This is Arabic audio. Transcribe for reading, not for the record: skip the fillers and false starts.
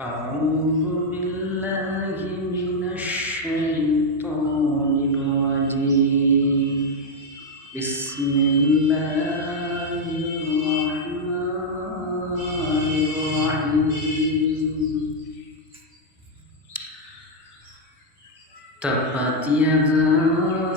أعوذ بالله من الشيطان الرجيم بسم الله الرحمن الرحيم تبت يدا